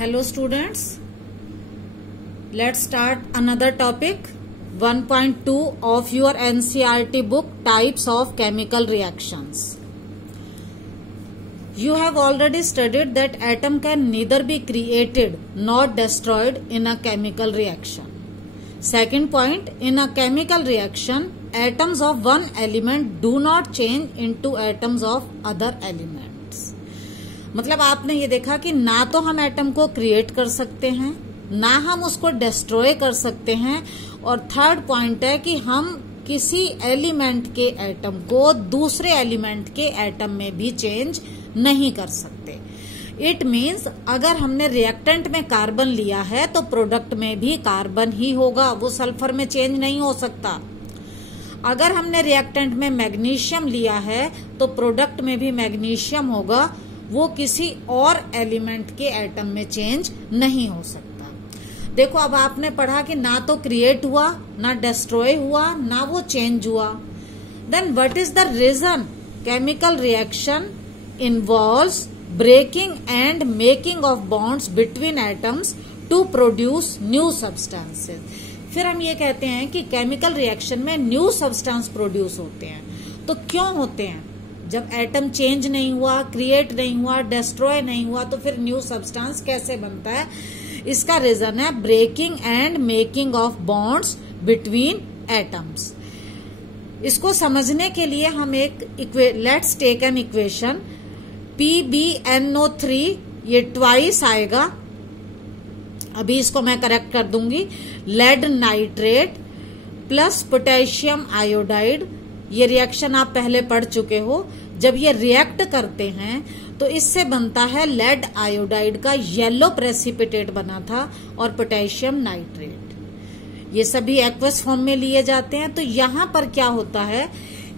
Hello students, let's start another topic 1.2 of your NCERT book, Types of Chemical Reactions. You have already studied that atom can neither be created nor destroyed in a chemical reaction. Second point, in a chemical reaction, atoms of one element do not change into atoms of other elements. मतलब आपने ये देखा कि ना तो हम atom को create कर सकते हैं, ना हम उसको डिस्ट्रॉय कर सकते हैं, और थर्ड पॉइंट है कि हम किसी एलिमेंट के एटम को दूसरे एलिमेंट के एटम में भी चेंज नहीं कर सकते. इट मीन्स अगर हमने रिएक्टेंट में कार्बन लिया है तो प्रोडक्ट में भी कार्बन ही होगा, वो सल्फर में चेंज नहीं हो सकता. अगर हमने रिएक्टेंट में मैग्नीशियम लिया है तो प्रोडक्ट में भी मैग्नीशियम होगा, वो किसी और एलिमेंट के एटम में चेंज नहीं हो सकता. देखो अब आपने पढ़ा कि ना तो क्रिएट हुआ, ना डिस्ट्रॉय हुआ, ना वो चेंज हुआ. Then what is the reason chemical reaction involves breaking and making of bonds between atoms to produce new substances. फिर हम ये कहते हैं कि केमिकल रिएक्शन में न्यू सब्सटेंस प्रोड्यूस होते हैं. तो क्यों होते हैं? जब एटम चेंज नहीं हुआ, क्रिएट नहीं हुआ, डिस्ट्रॉय नहीं हुआ, तो फिर न्यू सब्सटेंस कैसे बनता है? इसका रीजन है breaking and making of bonds between atoms. इसको समझने के लिए हम let's take an equation PbNO3, ये ट्वाइस आएगा, अभी इसको मैं करेक्ट कर दूंगी. Lead nitrate plus potassium iodide, ये रिएक्शन आप पहले पढ़ चुके हो. जब ये रिएक्ट करते हैं तो इससे बनता है लेड आयोडाइड का येलो प्रेसिपिटेट बना था और पोटेशियम नाइट्रेट. ये सभी एक्वस फॉर्म में लिए जाते हैं. तो यहां पर क्या होता है,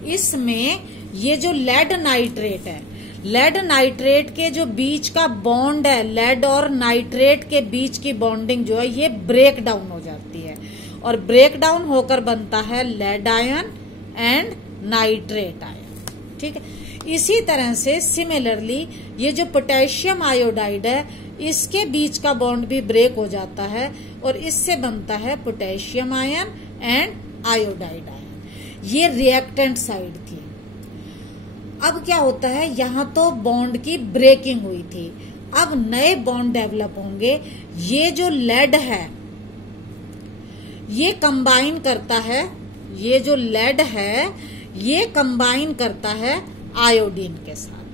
इसमें ये जो लेड नाइट्रेट है, लेड नाइट्रेट के जो बीच का बॉन्ड है, लेड और नाइट्रेट के बीच की बॉन्डिंग जो है ये ब्रेक डाउन हो जाती है, और ब्रेक डाउन होकर बनता है lead ion and nitrate ion. ठीक है. इसी तरह से सिमिलरली ये जो पोटेशियम आयोडाइड है, इसके बीच का बॉन्ड भी ब्रेक हो जाता है और इससे बनता है potassium ion and iodide ion. ये रिएक्टेंट साइड थी. अब क्या होता है, यहां तो बॉन्ड की ब्रेकिंग हुई थी, अब नए बॉन्ड डेवलप होंगे. ये जो लेड है ये कंबाइन करता है, ये जो लेड है ये कंबाइन करता है आयोडीन के साथ.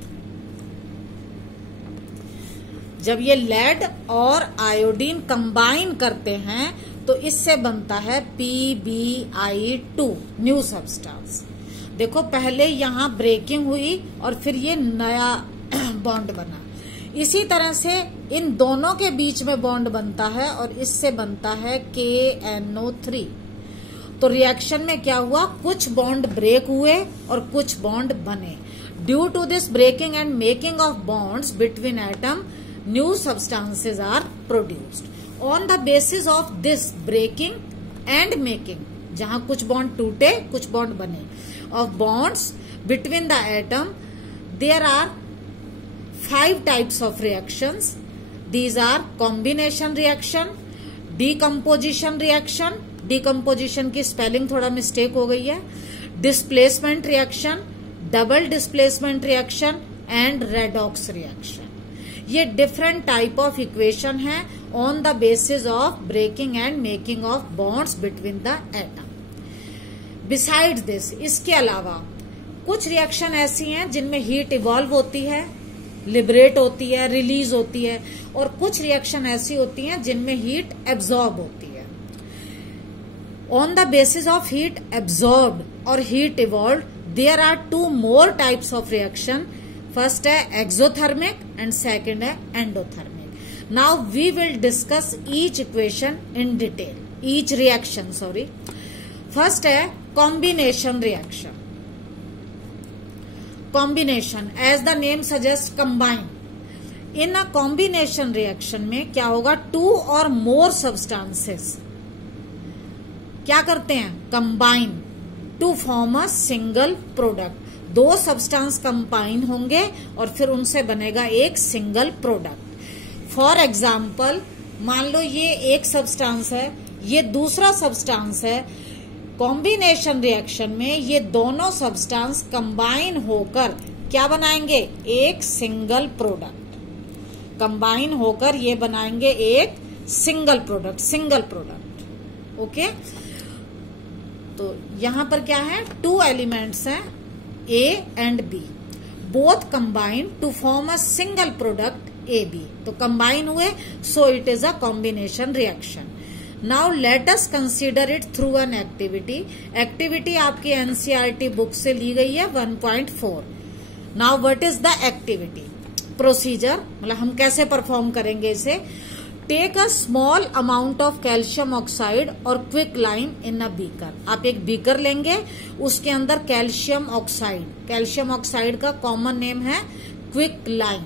जब ये लेड और आयोडीन कंबाइन करते हैं तो इससे बनता है PbI2, न्यू सब्सटेंस. देखो पहले यहां ब्रेकिंग हुई और फिर ये नया बॉन्ड बना. इसी तरह से इन दोनों के बीच में बॉन्ड बनता है और इससे बनता है KNO3. तो रिएक्शन में क्या हुआ, कुछ बॉन्ड ब्रेक हुए और कुछ बॉन्ड बने. Due to this breaking and making of bonds between atom, new substances are produced. On the basis of this breaking and making, जहां कुछ बॉन्ड टूटे कुछ बॉन्ड बने, of bonds between the atom, there are 5 types of reactions. These are combination reaction, decomposition reaction, decomposition की spelling थोड़ा mistake हो गई है, displacement reaction, double displacement reaction and redox reaction. ये different type of equation है on the basis of breaking and making of bonds between the atom. Beside this, इसके अलावा कुछ रिएक्शन ऐसी हैं जिनमें हीट इवॉल्व होती है, लिबरेट होती है, रिलीज होती है, और कुछ रिएक्शन ऐसी होती हैं जिनमें हीट एब्जॉर्ब होती है. On the basis of heat absorbed और heat evolve, there are 2 more types of reaction. First है एक्सोथर्मिक एंड सेकेंड है endothermic. Now we will discuss each equation in detail, each reaction sorry. First है combination reaction. Combination as the name suggest combine. In a combination reaction में क्या होगा, 2 और मोर substances क्या करते हैं, combine to form a single product. 2 substance combine होंगे और फिर उनसे बनेगा एक सिंगल प्रोडक्ट. फॉर एग्जाम्पल मान लो ये एक सब्सटेंस है, ये दूसरा सब्सटेंस है, कॉम्बिनेशन रिएक्शन में ये दोनों सब्सटेंस कंबाइन होकर क्या बनाएंगे, एक सिंगल प्रोडक्ट, कंबाइन होकर ये बनाएंगे एक सिंगल प्रोडक्ट। ओके, तो यहां पर क्या है, 2 एलिमेंट्स हैं A and B, both combine to form a single product AB, तो कंबाइन हुए, so it is a combination reaction. Now let us consider it through an activity आपकी एनसीईआरटी बुक से ली गई है 1.4। Now what is the activity, procedure, मतलब हम कैसे परफॉर्म करेंगे इसे। Take a small amount of calcium oxide और quick lime in a beaker, आप एक बीकर लेंगे, उसके अंदर कैल्शियम ऑक्साइड का कॉमन नेम है क्विक लाइम,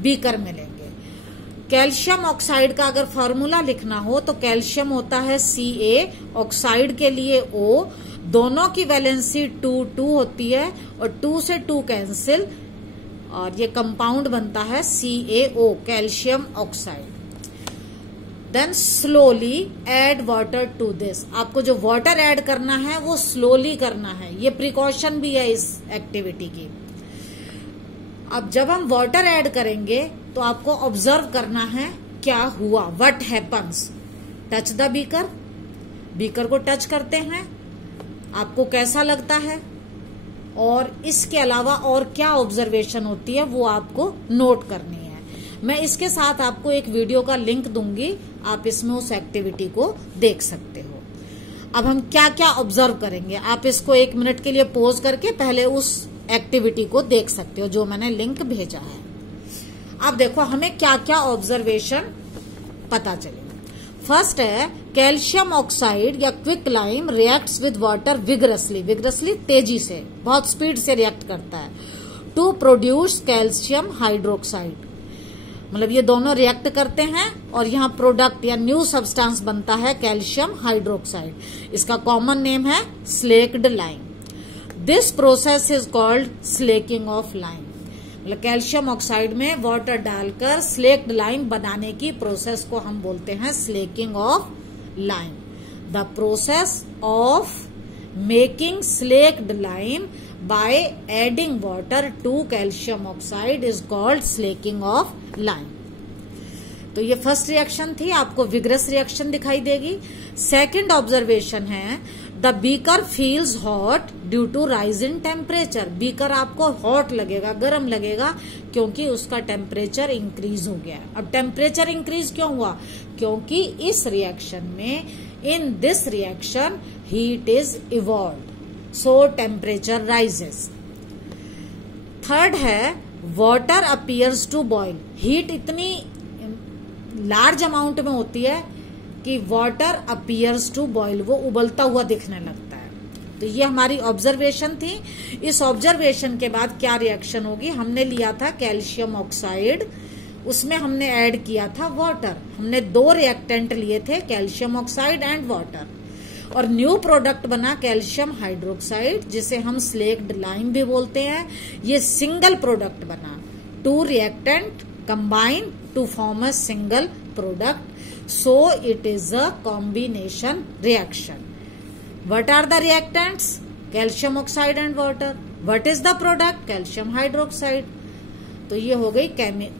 बीकर में लेंगे। कैल्शियम ऑक्साइड का अगर फॉर्मूला लिखना हो तो कैल्शियम होता है Ca, ऑक्साइड के लिए O, दोनों की वैलेंसी 2 होती है और 2 से 2 कैंसिल, और ये कंपाउंड बनता है CaO, calcium oxide. Then slowly add water to this, आपको जो वाटर ऐड करना है वो स्लोली करना है, ये प्रिकॉशन भी है इस एक्टिविटी की। अब जब हम वाटर ऐड करेंगे तो आपको ऑब्जर्व करना है क्या हुआ, what happens. Touch the beaker, beaker को टच करते हैं, आपको कैसा लगता है, और इसके अलावा और क्या ऑब्जर्वेशन होती है वो आपको नोट करनी है। मैं इसके साथ आपको एक वीडियो का लिंक दूंगी, आप इसमें उस एक्टिविटी को देख सकते हो। अब हम क्या क्या ऑब्जर्व करेंगे, आप इसको 1 मिनट के लिए पोज करके पहले उस एक्टिविटी को देख सकते हो जो मैंने लिंक भेजा है। अब देखो हमें क्या क्या ऑब्जर्वेशन पता चलेगा। फर्स्ट है कैल्शियम ऑक्साइड या quick lime reacts with water vigorously, तेजी से, बहुत स्पीड से रिएक्ट करता है, टू प्रोड्यूस कैल्शियम हाइड्रोक्साइड, मतलब ये दोनों रिएक्ट करते हैं और यहाँ प्रोडक्ट या न्यू सब्सटेंस बनता है कैल्शियम हाइड्रोक्साइड, इसका कॉमन नेम है slaked lime. This process is called slaking of lime, मतलब कैल्शियम ऑक्साइड में वाटर डालकर स्लेक्ड लाइम बनाने की प्रोसेस को हम बोलते हैं slaking of lime. The process of making slaked lime by adding water to calcium oxide is called slaking of lime। तो ये फर्स्ट रिएक्शन थी, आपको विग्रस रिएक्शन दिखाई देगी। सेकंड ऑब्जर्वेशन है the beaker feels hot due to rise in temperature, beaker आपको hot लगेगा, गर्म लगेगा, क्योंकि उसका टेम्परेचर इंक्रीज हो गया। अब टेम्परेचर इंक्रीज क्यों हुआ, क्योंकि इस रिएक्शन में, in this reaction heat is evolve, so temperature rises। Third है water appears to boil, heat इतनी लार्ज अमाउंट में होती है कि water appears to boil, वो उबलता हुआ दिखने लगता है। तो ये हमारी ऑब्जर्वेशन थी। इस ऑब्जर्वेशन के बाद क्या रिएक्शन होगी, हमने लिया था कैल्शियम ऑक्साइड, उसमें हमने ऐड किया था वाटर, हमने 2 रिएक्टेंट लिए थे, कैल्शियम ऑक्साइड एंड वाटर, और न्यू प्रोडक्ट बना कैल्शियम हाइड्रोक्साइड, जिसे हम स्लेक्ड लाइम भी बोलते हैं। ये सिंगल प्रोडक्ट बना, 2 reactant combine to form a single product, so it is a combination reaction. What are the reactants, calcium oxide and water. What is the product, calcium hydroxide. तो ये हो गई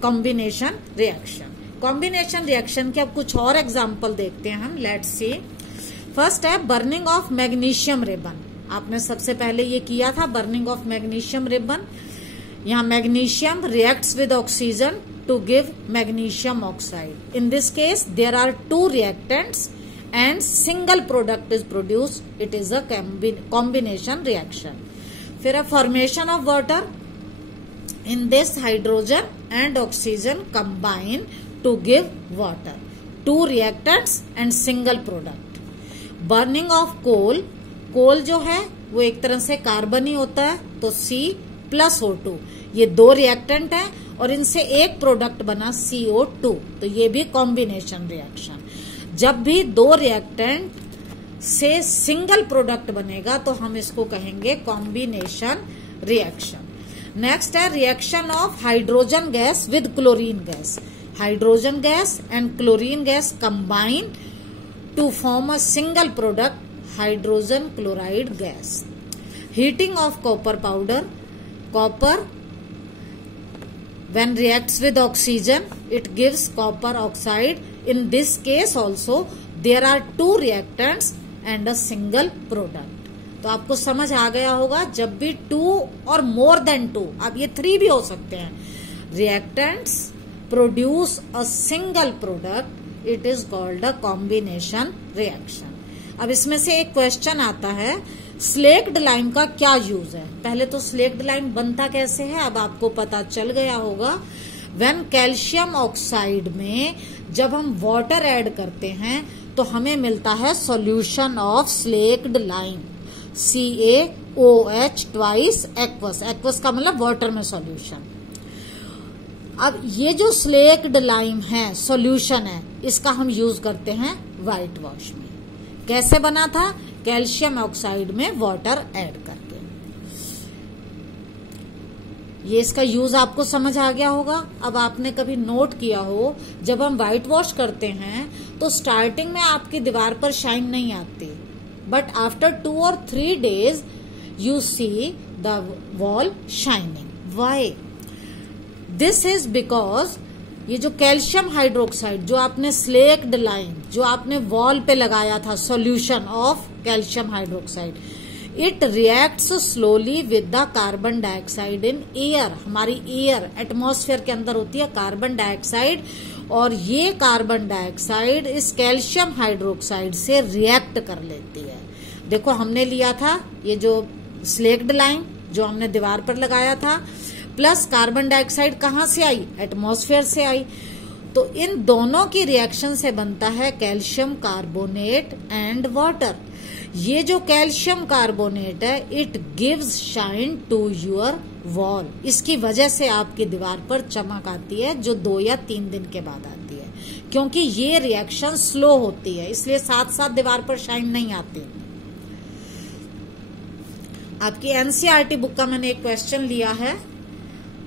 combination reaction. Combination reaction के अब कुछ और example देखते हैं हम, लेट्स सी। फर्स्ट है बर्निंग ऑफ मैग्नीशियम रिबन, आपने सबसे पहले ये किया था बर्निंग ऑफ मैग्नीशियम रिबन। यहाँ magnesium reacts with oxygen to give magnesium oxide. In this case there are 2 reactants and single product is produce, it is a combination reaction. फिर है formation of water, in this hydrogen and oxygen combine to give water, 2 reactants and single product. Burning of कोल, कोल जो है वो एक तरह से carbon ही होता है, तो C+O2, ये 2 रिएक्टेंट हैं और इनसे एक प्रोडक्ट बना CO2, तो ये भी कॉम्बिनेशन रिएक्शन। जब भी 2 रिएक्टेंट से सिंगल प्रोडक्ट बनेगा तो हम इसको कहेंगे कॉम्बिनेशन रिएक्शन। नेक्स्ट है reaction of hydrogen gas with chlorine gas. Hydrogen gas and chlorine gas combine to form a single product hydrogen chloride gas. Heating of copper powder. Copper when reacts with oxygen it gives copper oxide. In this case also there are two reactants and a single product. तो आपको समझ आ गया होगा, जब भी 2 और more than 2, अब ये 3 भी हो सकते हैं, reactants produce a single product, it is called a combination reaction. अब इसमें से एक क्वेश्चन आता है, स्लेक्ड लाइम का क्या यूज है. पहले तो स्लेक्ड लाइम बनता कैसे है अब आपको पता चल गया होगा. व्हेन कैल्शियम ऑक्साइड में जब हम वाटर ऐड करते हैं तो हमें मिलता है solution of slaked lime, CaOH twice aqueous. Aqueous का मतलब वाटर में सॉल्यूशन. अब ये जो स्लेक्ड लाइम है सॉल्यूशन है, इसका हम यूज करते हैं व्हाइट वॉश में. कैसे बना था? कैल्शियम ऑक्साइड में वाटर ऐड करके. ये इसका यूज आपको समझ आ गया होगा. अब आपने कभी नोट किया हो, जब हम व्हाइट वॉश करते हैं तो स्टार्टिंग में आपकी दीवार पर शाइन नहीं आती, but after 2 or 3 days you see the wall shining. Why? This is because ये जो कैल्शियम हाइड्रोक्साइड जो आपने स्लेक्ड लाइम जो आपने वॉल पे लगाया था solution of calcium hydroxide, it reacts slowly with the carbon dioxide in air. हमारी एयर एटमॉस्फेयर के अंदर होती है कार्बन डाइऑक्साइड, और ये कार्बन डाइऑक्साइड इस कैल्शियम हाइड्रोक्साइड से रिएक्ट कर लेती है. देखो हमने लिया था ये जो स्लेक्ड लाइम जो हमने दीवार पर लगाया था, प्लस कार्बन डाइऑक्साइड कहाँ से आई? एटमॉस्फेयर से आई. तो इन दोनों की रिएक्शन से बनता है कैल्शियम कार्बोनेट एंड वाटर. ये जो कैल्शियम कार्बोनेट है it gives shine to your wall. इसकी वजह से आपकी दीवार पर चमक आती है जो 2 या 3 दिन के बाद आती है, क्योंकि ये रिएक्शन स्लो होती है, इसलिए साथ साथ दीवार पर शाइन नहीं आती. आपकी एनसीईआरटी बुक का मैंने एक क्वेश्चन लिया है.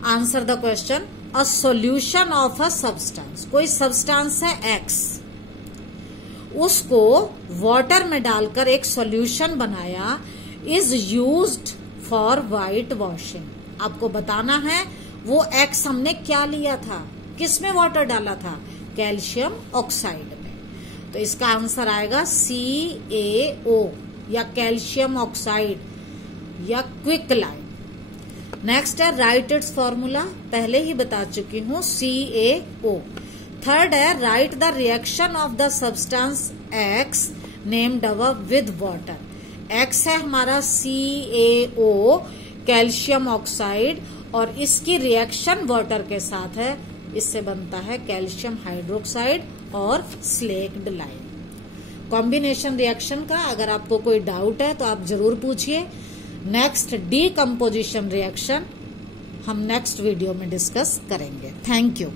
Answer the question. A solution of a substance. कोई सब्सटेंस है X, उसको वाटर में डालकर एक सॉल्यूशन बनाया, is used for white washing. आपको बताना है वो X हमने क्या लिया था, किस में वाटर डाला था? कैल्शियम ऑक्साइड में. तो इसका आंसर आएगा CaO या कैल्शियम ऑक्साइड या क्विक लाइम. नेक्स्ट है राइट इट्स फॉर्मूला. पहले ही बता चुकी हूं CaO. थर्ड है right the reaction of the substance X named above with water. X है हमारा CaO कैल्शियम ऑक्साइड, और इसकी रिएक्शन वाटर के साथ है, इससे बनता है कैल्शियम हाइड्रोक्साइड और स्लेक्ड लाइम. कॉम्बिनेशन रिएक्शन का अगर आपको कोई डाउट है तो आप जरूर पूछिए. नेक्स्ट डीकम्पोजिशन रिएक्शन हम नेक्स्ट वीडियो में डिस्कस करेंगे. Thank you.